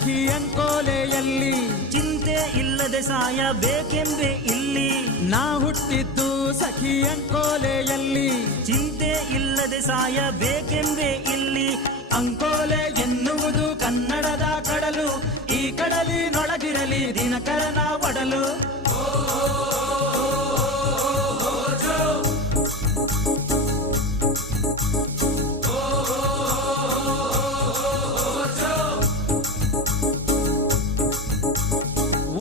ಸಖಿ ಅಂಕೋಲೆಯಲ್ಲಿ, ಚಿಂತೆ ಇಲ್ಲದೆ ಸಾಯಬೇಕೆಂಬೆ ಇಲ್ಲಿ. ನಾ ಹುಟ್ಟಿದ್ದು ಸಖಿ ಅಂಕೋಲೆಯಲ್ಲಿ, ಚಿಂತೆ ಇಲ್ಲದೆ ಸಾಯಬೇಕೆಂಬೆ ಇಲ್ಲಿ. ಅಂಕೋಲೆ ಎನ್ನುವುದು ಕನ್ನಡದ ಕಡಲು, ಈ ಕಡಲಿನೊಳಗಿರಲಿ ದಿನಕರನ ಒಡಲು.